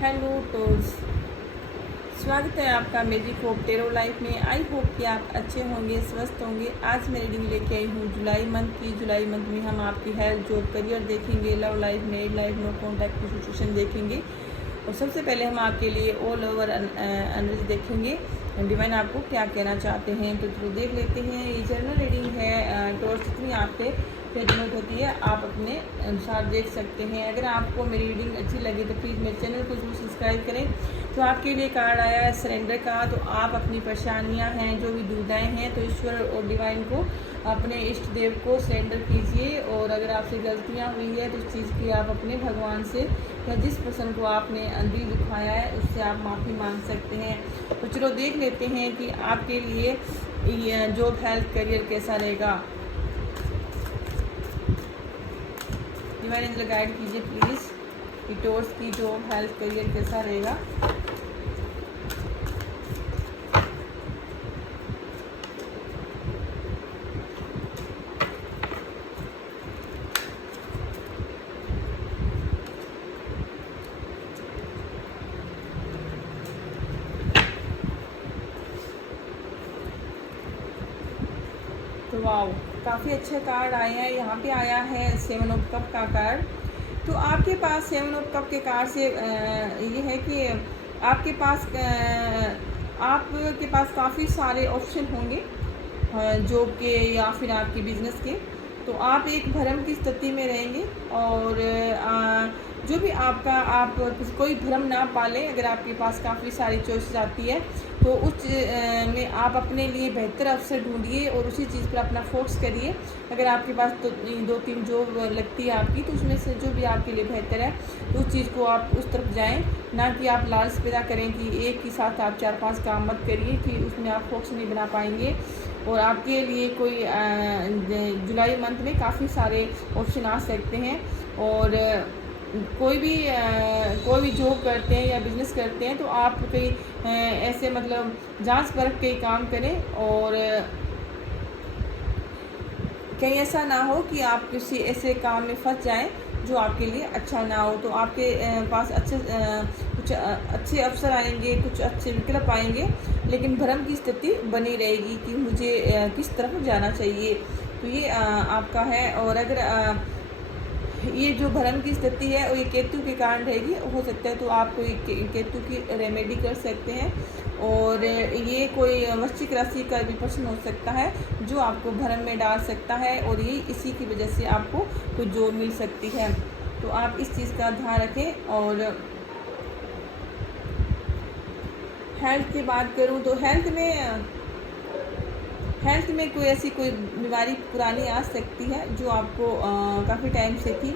Hello टोर्स, स्वागत है आपका मैजिक होप टेरो लाइफ में। आई होप कि आप अच्छे होंगे, स्वस्थ होंगे। आज मैं रीडिंग लेके आई हूँ जुलाई मंथ की। जुलाई मंथ में हम आपकी हेल्थ, जॉब, करियर देखेंगे, love life, married life, no contact की सिचुएशन देखेंगे। और सबसे पहले हम आपके लिए ऑल ओवर एनर्जी देखेंगे, डिवाइन आपको क्या कहना चाहते हैं। तो देख लेते हैं। ये जनरल रीडिंग है। टोर्स जितनी आप पे जरूरत होती है आप अपने अनुसार देख सकते हैं। अगर आपको मेरी रीडिंग अच्छी लगी तो प्लीज़ मेरे चैनल को जरूर सब्सक्राइब करें। तो आपके लिए कार्ड आया है सरेंडर का। तो आप अपनी परेशानियां हैं, जो भी दुविधाएं हैं, तो ईश्वर और डिवाइन को, अपने इष्ट देव को सरेंडर कीजिए। और अगर आपसे गलतियां हुई है तो उस चीज़ की आप अपने भगवान से या जिस पर्सन को आपने दिल दुखाया है उससे आप माफ़ी मांग सकते हैं। तो चलो देख लेते हैं कि आपके लिए जॉब, हेल्थ, करियर कैसा रहेगा। डिवाइन एंजल गाइड कीजिए प्लीज़। टोर्स की जॉब, हेल्थ, करियर कैसा रहेगा। तो वाओ, काफ़ी अच्छे कार्ड आए हैं। यहाँ पे आया है 7 ऑफ कप का कार्ड। तो आपके पास 7 ऑफ कप के कार्ड से ये है कि आपके पास काफ़ी सारे ऑप्शन होंगे जॉब के या फिर आपके बिजनेस के। तो आप एक भ्रम की स्थिति में रहेंगे और जो भी आप कोई भ्रम ना पालें। अगर आपके पास काफ़ी सारी चॉइसेस आती है तो उस में आप अपने लिए बेहतर अवसर ढूंढिए और उसी चीज़ पर अपना फोकस करिए। अगर आपके पास तो 2-3 जॉब लगती है आपकी, तो उसमें से जो भी आपके लिए बेहतर है तो उस चीज़ को आप उस तरफ जाएं। ना कि आप लालच पैदा करें कि एक ही साथ आप 4-5 काम मत करिए कि उसमें आप फोकस नहीं बना पाएंगे। और आपके लिए कोई जुलाई मंथ में काफ़ी सारे ऑप्शन आ सकते हैं। और कोई भी जॉब करते हैं या बिजनेस करते हैं तो आप कई ऐसे मतलब जांच परख के काम करें। और कहीं ऐसा ना हो कि आप किसी ऐसे काम में फंस जाएं जो आपके लिए अच्छा ना हो। तो आपके पास कुछ अच्छे अवसर आएंगे, कुछ अच्छे विकल्प आएंगे, लेकिन भ्रम की स्थिति बनी रहेगी कि मुझे किस तरफ जाना चाहिए। तो ये आपका है। और अगर ये जो भ्रम की स्थिति है वो ये केतु के कारण रहेगी, हो सकता है तो आप कोई केतु की रेमेडी कर सकते हैं। और ये कोई वृश्चिक राशि का भी प्रश्न हो सकता है जो आपको भ्रम में डाल सकता है और ये इसी की वजह से आपको कोई जॉब मिल सकती है। तो आप इस चीज़ का ध्यान रखें। और हेल्थ की बात करूँ तो हेल्थ में कोई बीमारी पुरानी आ सकती है जो आपको काफ़ी टाइम से थी।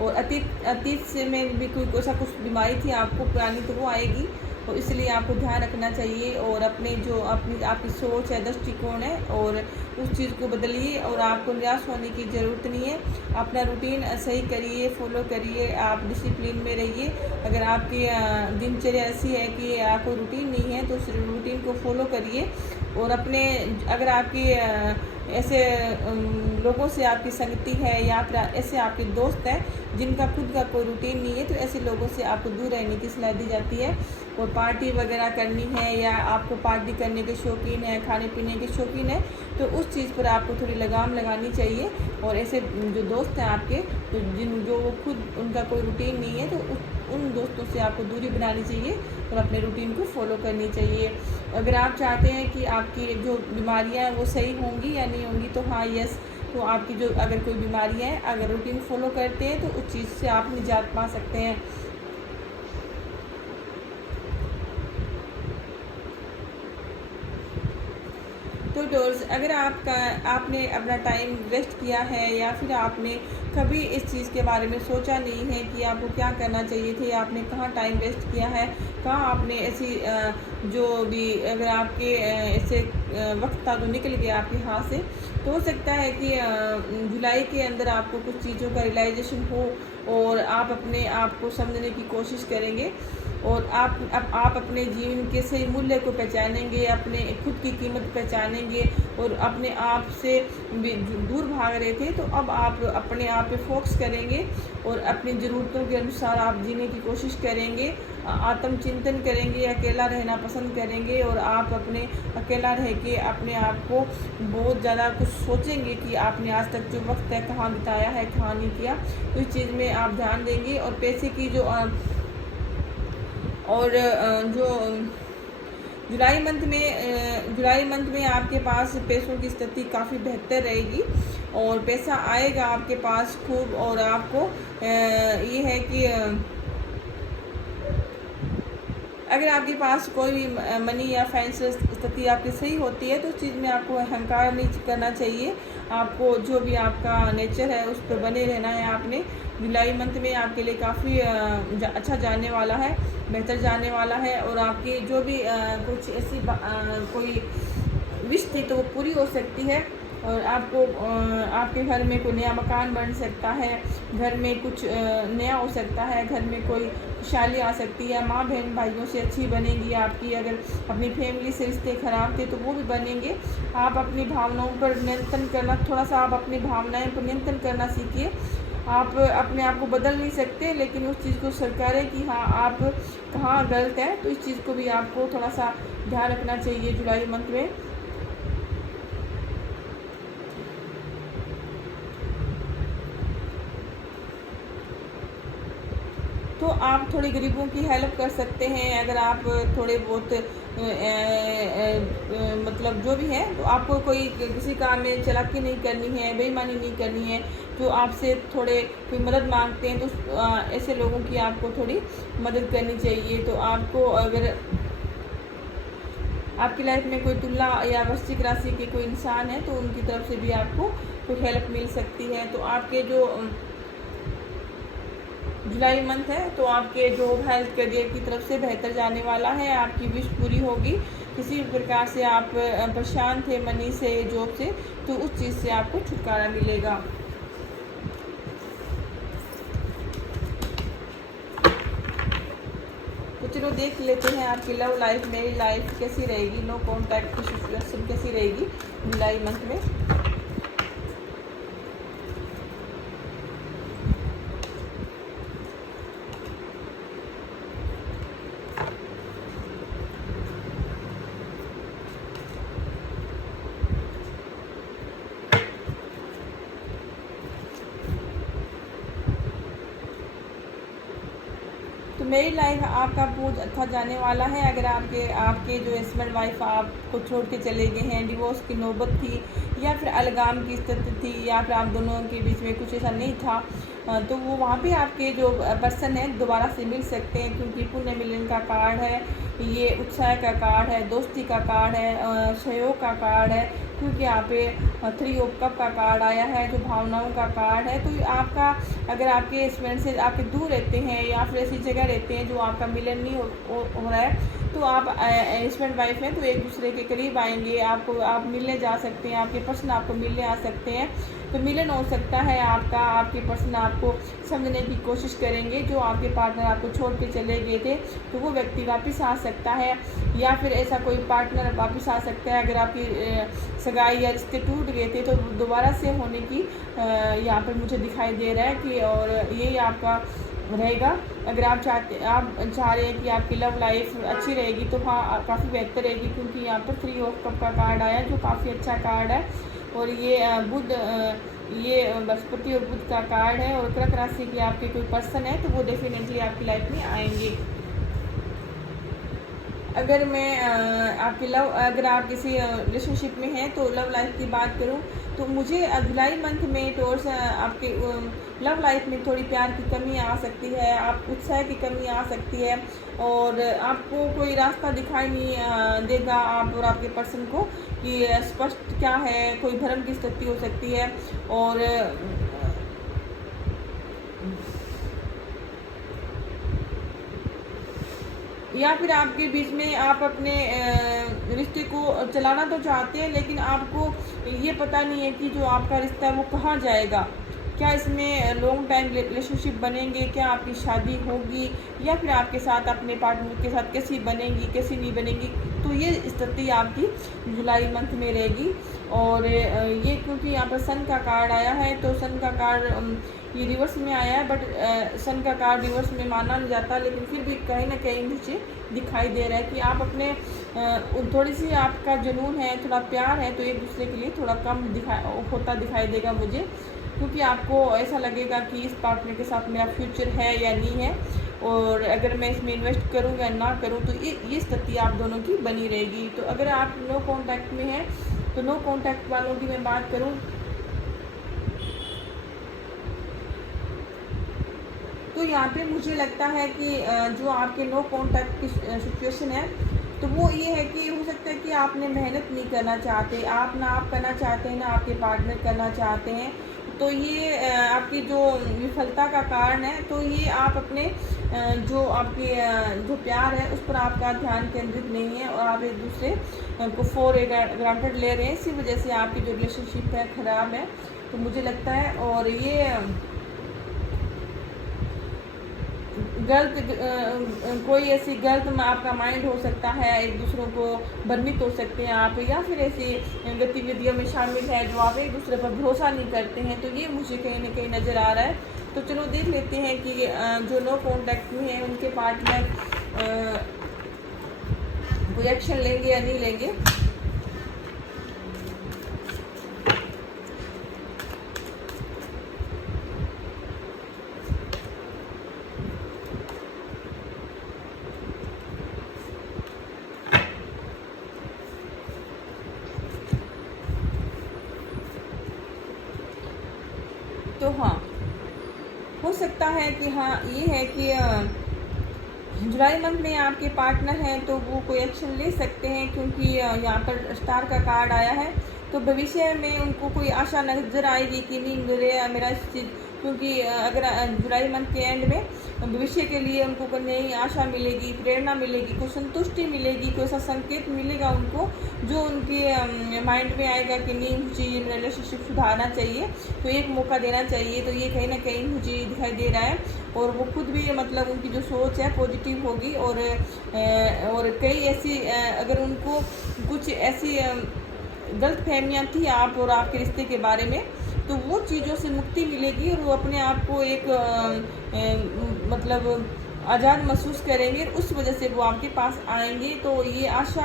और अतीत से में भी कोई ऐसा कुछ बीमारी थी आपको पुरानी, तो वो आएगी। और इसलिए आपको ध्यान रखना चाहिए और आपकी सोच है, दृष्टिकोण है, और उस चीज़ को बदलिए। और आपको निराश होने की ज़रूरत नहीं है। अपना रूटीन सही करिए, फॉलो करिए, आप डिसिप्लिन में रहिए। अगर आपकी दिनचर्या ऐसी है कि आपको रूटीन नहीं है तो उस रूटीन को फॉलो करिए। और अगर आपकी ऐसे लोगों से आपकी संगति है या फिर ऐसे आपके दोस्त हैं जिनका खुद का कोई रूटीन नहीं है, तो ऐसे लोगों से आपको दूर रहने की सलाह दी जाती है। और पार्टी वगैरह करनी है या आपको पार्टी करने के शौकीन है, खाने पीने के शौकीन है, तो उस चीज़ पर आपको थोड़ी लगाम लगानी चाहिए। और ऐसे जो दोस्त हैं आपके, तो जो वो खुद उनका कोई रूटीन नहीं है, तो उन दोस्तों से आपको दूरी बनानी चाहिए और अपने रूटीन को फॉलो करनी चाहिए। अगर आप चाहते हैं कि आपकी जो बीमारियां हैं वो सही होंगी या नहीं होंगी, तो हाँ, यस, तो आपकी जो अगर कोई बीमारियां हैं, अगर रूटीन फॉलो करते हैं तो उस चीज़ से आप निजात पा सकते हैं। तो डोर्स, अगर आपने अपना टाइम वेस्ट किया है या फिर आपने कभी इस चीज़ के बारे में सोचा नहीं है कि आपको क्या करना चाहिए थे, आपने कहाँ टाइम वेस्ट किया है, कहाँ आपने ऐसी जो भी अगर आपके ऐसे वक्त था जो निकल गया आपके हाथ से, तो हो सकता है कि जुलाई के अंदर आपको कुछ चीज़ों का रियलाइजेशन हो और आप अपने आप को समझने की कोशिश करेंगे। और आप अपने जीवन के सही मूल्य को पहचानेंगे, अपने खुद की कीमत पहचानेंगे और अपने आप से दूर भाग रहे थे तो अब आप अपने आप पे फोकस करेंगे और अपनी ज़रूरतों के अनुसार आप जीने की कोशिश करेंगे। आत्मचिंतन करेंगे, अकेला रहना पसंद करेंगे और आप अपने अकेला रह के अपने आप को बहुत ज़्यादा कुछ सोचेंगे कि आपने आज तक जो वक्त है कहाँ बिताया है, कहाँ नहीं किया। तो इस चीज़ में आप ध्यान देंगे। और पैसे की जो जुलाई मंथ में आपके पास पैसों की स्थिति काफ़ी बेहतर रहेगी और पैसा आएगा आपके पास खूब। और आपको ये है कि अगर आपके पास कोई भी मनी या फाइनेंशियल स्थिति आपकी सही होती है तो उस चीज़ में आपको अहंकार नहीं करना चाहिए। आपको जो भी आपका नेचर है उस पर बने रहना है। आपने जुलाई मंथ में आपके लिए काफ़ी अच्छा जाने वाला है, बेहतर जाने वाला है। और आपकी जो भी कुछ ऐसी कोई विश थी तो वो पूरी हो सकती है। और आपको आपके घर में कोई नया मकान बन सकता है, घर में कुछ नया हो सकता है, घर में कोई खुशहाली आ सकती है, माँ बहन भाइयों से अच्छी बनेगी आपकी। अगर अपनी फैमिली से रिश्ते ख़राब थे तो वो भी बनेंगे। आप अपनी भावनाओं पर नियंत्रण करना, थोड़ा सा आप अपनी भावनाएं पर नियंत्रण करना सीखिए। आप अपने आप को बदल नहीं सकते, लेकिन उस चीज़ को स्वीकारें कि हाँ आप कहाँ गलत है। तो इस चीज़ को भी आपको थोड़ा सा ध्यान रखना चाहिए जुलाई मंथ में। तो आप थोड़ी गरीबों की हेल्प कर सकते हैं। अगर आप थोड़े बहुत मतलब जो भी है, तो आपको कोई किसी काम में चालाकी नहीं करनी है, बेईमानी नहीं करनी है। जो आपसे थोड़े कोई मदद मांगते हैं तो ऐसे लोगों की आपको थोड़ी मदद करनी चाहिए। तो आपको अगर आपकी लाइफ में कोई तुला या वृश्चिक राशि के कोई इंसान है तो उनकी तरफ से भी आपको कोई हेल्प मिल सकती है। तो आपके जो जुलाई मंथ है तो आपके जॉब हेल्थ करियर की तरफ से बेहतर जाने वाला है। आपकी विश पूरी होगी। किसी भी प्रकार से आप परेशान थे मनी से, जॉब से, तो उस चीज़ से आपको छुटकारा मिलेगा। तो चलो देख लेते हैं आपकी लव लाइफ, मेरी लाइफ कैसी रहेगी, नो कॉन्टैक्ट की सिचुएशन कैसी रहेगी जुलाई मंथ में। तो मेरी लाइफ आपका बहुत अच्छा जाने वाला है। अगर आपके जो हस्बैंड वाइफ आपको छोड़ के चले गए हैं, डिवोर्स की नौबत थी या फिर अलगाम की स्थिति थी या फिर आप दोनों के बीच में कुछ ऐसा नहीं था, तो वो वहाँ पे आपके जो पर्सन है दोबारा से मिल सकते हैं। क्योंकि पुण्य मिलन का कार्ड है, ये उत्साह का कार्ड है, दोस्ती का कार्ड है, सहयोग का कार्ड है। क्योंकि यहाँ पे 3 ऑफ कप का कार्ड आया है जो भावनाओं का कार्ड है। तो आपका अगर आपके हस्बैंड से आपके दूर रहते हैं या फिर ऐसी जगह रहते हैं जो आपका मिलन नहीं हो रहा है, तो आप हस्बैंड वाइफ हैं तो एक दूसरे के करीब आएंगे। आप मिलने जा सकते हैं, आपके पर्सन आपको मिलने आ सकते हैं। तो मिलन हो सकता है आपका, आपके पर्सन आपको समझने की कोशिश करेंगे। जो आपके पार्टनर आपको छोड़ के चले गए थे तो वो व्यक्ति वापस आ सकता है या फिर ऐसा कोई पार्टनर वापस आ सकता है। अगर आपकी सगाई या रिश्ते टूट गए थे तो दोबारा से होने की यहाँ पर मुझे दिखाई दे रहा है कि और यही आपका रहेगा। अगर आप चाह रहे हैं कि आपकी लव लाइफ अच्छी रहेगी तो हाँ काफ़ी बेहतर रहेगी। क्योंकि यहाँ पर 3 ऑफ कप का कार्ड आया जो काफ़ी अच्छा कार्ड है। और ये बृहस्पति और बुध का कार्ड है। और कर्क राशि के आपके कोई पर्सन है तो वो डेफिनेटली आपकी लाइफ में आएंगे। अगर अगर आप किसी रिलेशनशिप में हैं तो लव लाइफ की बात करूं तो मुझे जुलाई मंथ में टोर्स आपके लव लाइफ में थोड़ी प्यार की कमी आ सकती है, आप उत्साह की कमी आ सकती है और आपको कोई रास्ता दिखाई नहीं देगा आप और आपके पर्सन को कि स्पष्ट क्या है, कोई भ्रम की स्थिति हो सकती है। और या फिर आपके बीच में आप अपने रिश्ते को चलाना तो चाहते हैं लेकिन आपको ये पता नहीं है कि जो आपका रिश्ता है वो कहाँ जाएगा। क्या इसमें लॉन्ग टाइम रिलेशनशिप बनेंगे, क्या आपकी शादी होगी, या फिर आपके साथ अपने पार्टनर के साथ कैसी बनेंगी कैसी नहीं बनेगी। तो ये स्थिति आपकी जुलाई मंथ में रहेगी। और ये क्योंकि यहाँ पर सन का कार्ड आया है, तो सन का कार्ड ये रिवर्स में आया है, बट सन का कार्ड रिवर्स में माना नहीं जाता, लेकिन फिर भी कहीं ना कहीं मुझे दिखाई दे रहा है कि आप अपने थोड़ी सी आपका जुनून है, थोड़ा प्यार है, तो एक दूसरे के लिए थोड़ा कम होता दिखाई देगा मुझे, क्योंकि आपको ऐसा लगेगा कि इस पार्टनर के साथ मेरा फ्यूचर है या नहीं है, और अगर मैं इसमें इन्वेस्ट करूँ या ना करूँ, तो ये स्थिति आप दोनों की बनी रहेगी। तो अगर आप नो कॉन्टैक्ट में हैं, तो नो कॉन्टैक्ट वालों की मैं बात करूँ तो यहाँ पे मुझे लगता है कि जो आपके नो कॉन्टैक्ट की सिचुएशन है, तो वो ये है कि हो सकता है कि आपने मेहनत नहीं करना चाहते, आप करना चाहते हैं ना आपके पार्टनर करना चाहते हैं। तो ये आपकी जो विफलता का कारण है, तो ये आप अपने जो आपके जो प्यार है उस पर आपका ध्यान केंद्रित नहीं है, और आप एक दूसरे को फॉर ग्रांटेड ले रहे हैं, इसी वजह से आपकी जो रिलेशनशिप है ख़राब है, तो मुझे लगता है। और ये गलत कोई ऐसी गलत में आपका माइंड हो सकता है, एक दूसरों को भ्रमित हो सकते हैं आप, या फिर ऐसी गतिविधियों में शामिल है जो आप एक दूसरे पर भरोसा नहीं करते हैं, तो ये मुझे कहीं ना कहीं नज़र आ रहा है। तो चलो देख लेते हैं कि जो नो कॉन्टैक्ट में हैं उनके पार्टनर कोई एक्शन लेंगे या नहीं लेंगे। तो हाँ, हो सकता है कि हाँ ये है कि जुलाई मंथ में आपके पार्टनर हैं, तो वो कोई एक्शन ले सकते हैं, क्योंकि यहाँ पर स्टार का कार्ड आया है, तो भविष्य में उनको कोई आशा नजर आएगी कि नहीं मेरा इस चीज़, क्योंकि अगर जुलाई मंथ के एंड में भविष्य के लिए उनको कोई नई आशा मिलेगी, प्रेरणा मिलेगी, कोई संतुष्टि मिलेगी, कोई ऐसा संकेत मिलेगा उनको जो उनके माइंड में आएगा कि नहीं मुझे ये रिलेशनशिप सुधारना चाहिए, तो एक मौका देना चाहिए। तो ये कहीं ना कहीं मुझे दिखाई दे रहा है, और वो खुद भी मतलब उनकी जो सोच है पॉजिटिव होगी। और कई ऐसी अगर उनको कुछ ऐसी गलत फहमियाँ थी आप और आपके रिश्ते के बारे में, तो वो चीज़ों से मुक्ति मिलेगी, और वो अपने आप को एक मतलब आज़ाद महसूस करेंगे, उस वजह से वो आपके पास आएंगे। तो ये आशा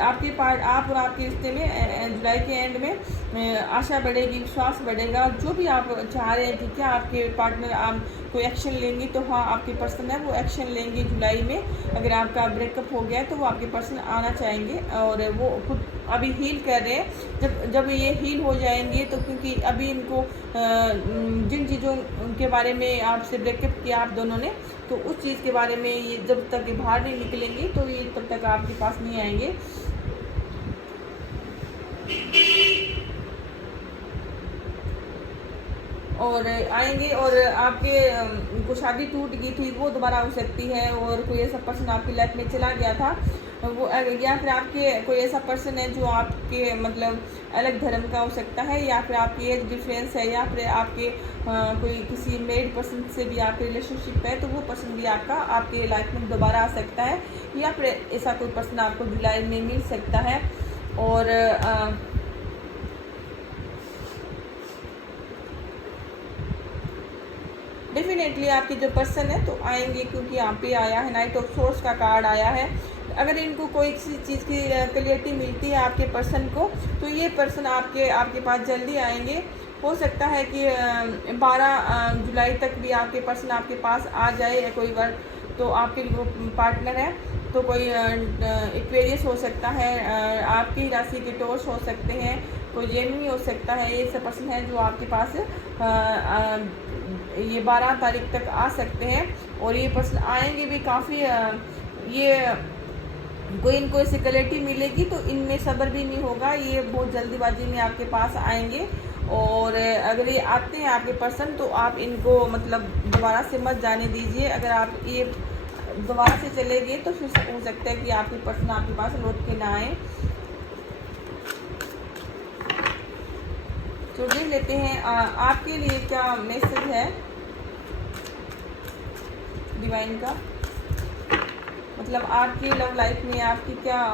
आपके पास आप और आपके रिश्ते में जुलाई के एंड में आशा बढ़ेगी, विश्वास बढ़ेगा। जो भी आप चाह रहे हैं कि क्या आपके पार्टनर आप कोई एक्शन लेंगे, तो हाँ आपके पर्सन है वो एक्शन लेंगे जुलाई में। अगर आपका ब्रेकअप हो गया है तो वो आपके पर्सन आना चाहेंगे, और वो खुद अभी हील कर रहे हैं। जब ये हील हो जाएंगे, तो क्योंकि अभी इनको जिन चीज़ों के बारे में आपसे ब्रेकअप किया आप दोनों ने, तो उस चीज़ के बारे में ये जब तक ये बाहर नहीं निकलेंगे, तो ये तब तक आपके पास नहीं आएंगे। और आएंगे, और आपके को शादी टूट गई थी वो दोबारा हो सकती है, और कोई ऐसा पर्सन आपकी लाइफ में चला गया था वो, या फिर आपके कोई ऐसा पर्सन है जो आपके मतलब अलग धर्म का हो सकता है, या फिर आपकी एज डिफरेंस है, या फिर आपके कोई किसी मेड पर्सन से भी आपके रिलेशनशिप है, तो वो पर्सन भी आपके लाइफ में दोबारा आ सकता है, या फिर ऐसा कोई पर्सन आपको जुलाई में मिल सकता है। और डेफिनेटली आपके जो पर्सन है तो आएंगे, क्योंकि यहाँ पे आया है नाइट ऑफ सोर्स का कार्ड आया है। अगर इनको कोई किसी चीज़ की क्लियरिटी मिलती है आपके पर्सन को, तो ये पर्सन आपके पास जल्दी आएंगे। हो सकता है कि 12 जुलाई तक भी आपके पर्सन आपके पास आ जाए, या कोई वर्क तो आपके जो पार्टनर है तो कोई एक्वेरियस हो सकता है, आपकी राशि के टॉर्च हो सकते हैं, कोई जेमिनी हो सकता है। ये सब पर्सन है जो आपके पास ये 12 तारीख तक आ सकते हैं, और ये पर्सन आएंगे भी काफ़ी ये कोई इनको ऐसी क्लैरिटी मिलेगी, तो इनमें सब्र भी नहीं होगा, ये बहुत जल्दीबाजी में आपके पास आएंगे। और अगर ये आते हैं आपके पर्सन, तो आप इनको मतलब दोबारा से मत जाने दीजिए। अगर आप ये दोबारा से चले गए, तो फिर हो सकता है कि आपके पर्सन आपके पास लौट के ना आए। तो देख लेते हैं आपके लिए क्या मैसेज है डिवाइन का, मतलब आपकी लव लाइफ में आपकी क्या।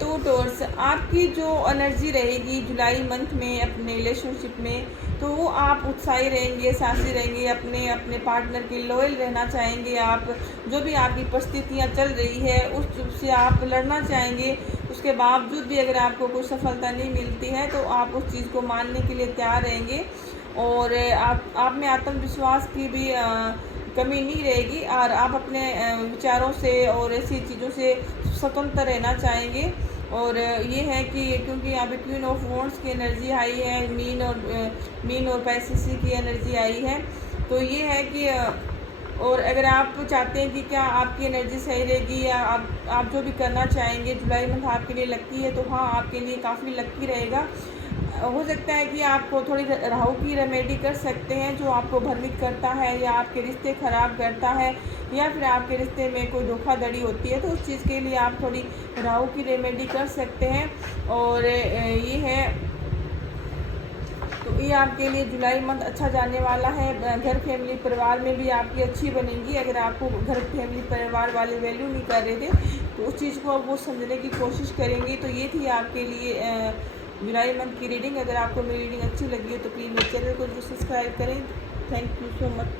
तो टॉर्च, आपकी जो एनर्जी रहेगी जुलाई मंथ में अपने रिलेशनशिप में, तो वो आप उत्साही रहेंगे, साहसी रहेंगे, अपने अपने पार्टनर के लॉयल रहना चाहेंगे आप। जो भी आपकी परिस्थितियाँ चल रही है उससे आप लड़ना चाहेंगे। उसके बावजूद भी अगर आपको कोई सफलता नहीं मिलती है तो आप उस चीज़ को मानने के लिए तैयार रहेंगे। और आप में आत्मविश्वास की भी कमी नहीं रहेगी और आप अपने विचारों से और ऐसी चीज़ों से स्वतंत्र रहना चाहेंगे। और ये है कि क्योंकि यहाँ पे क्वीन ऑफ वॉन्ड्स की एनर्जी आई है, मीन और पैसिसी की एनर्जी आई है, तो ये है कि और अगर आप चाहते हैं कि क्या आपकी एनर्जी सही रहेगी या आप जो भी करना चाहेंगे जुलाई मंथ आपके लिए लक्की है, तो हाँ आपके लिए काफ़ी लक्की रहेगा। हो सकता है कि आपको थोड़ी राहु की रेमेडी कर सकते हैं जो आपको भ्रमित करता है या आपके रिश्ते ख़राब करता है या फिर आपके रिश्ते में कोई धोखाधड़ी होती है, तो उस चीज़ के लिए आप थोड़ी राहु की रेमेडी कर सकते हैं। और ये है, तो ये आपके लिए जुलाई मंथ अच्छा जाने वाला है। घर फैमिली परिवार में भी आपकी अच्छी बनेगी। अगर आपको घर फैमिली परिवार वाले वैल्यू नहीं कर रहे थे तो उस चीज़ को अब वो समझने की कोशिश करेंगी। तो ये थी आपके लिए जुलाई मंथ की रीडिंग। अगर आपको मेरी रीडिंग अच्छी लगी है तो प्लीज़ मेरे चैनल को सब्सक्राइब करें। Thank you so much.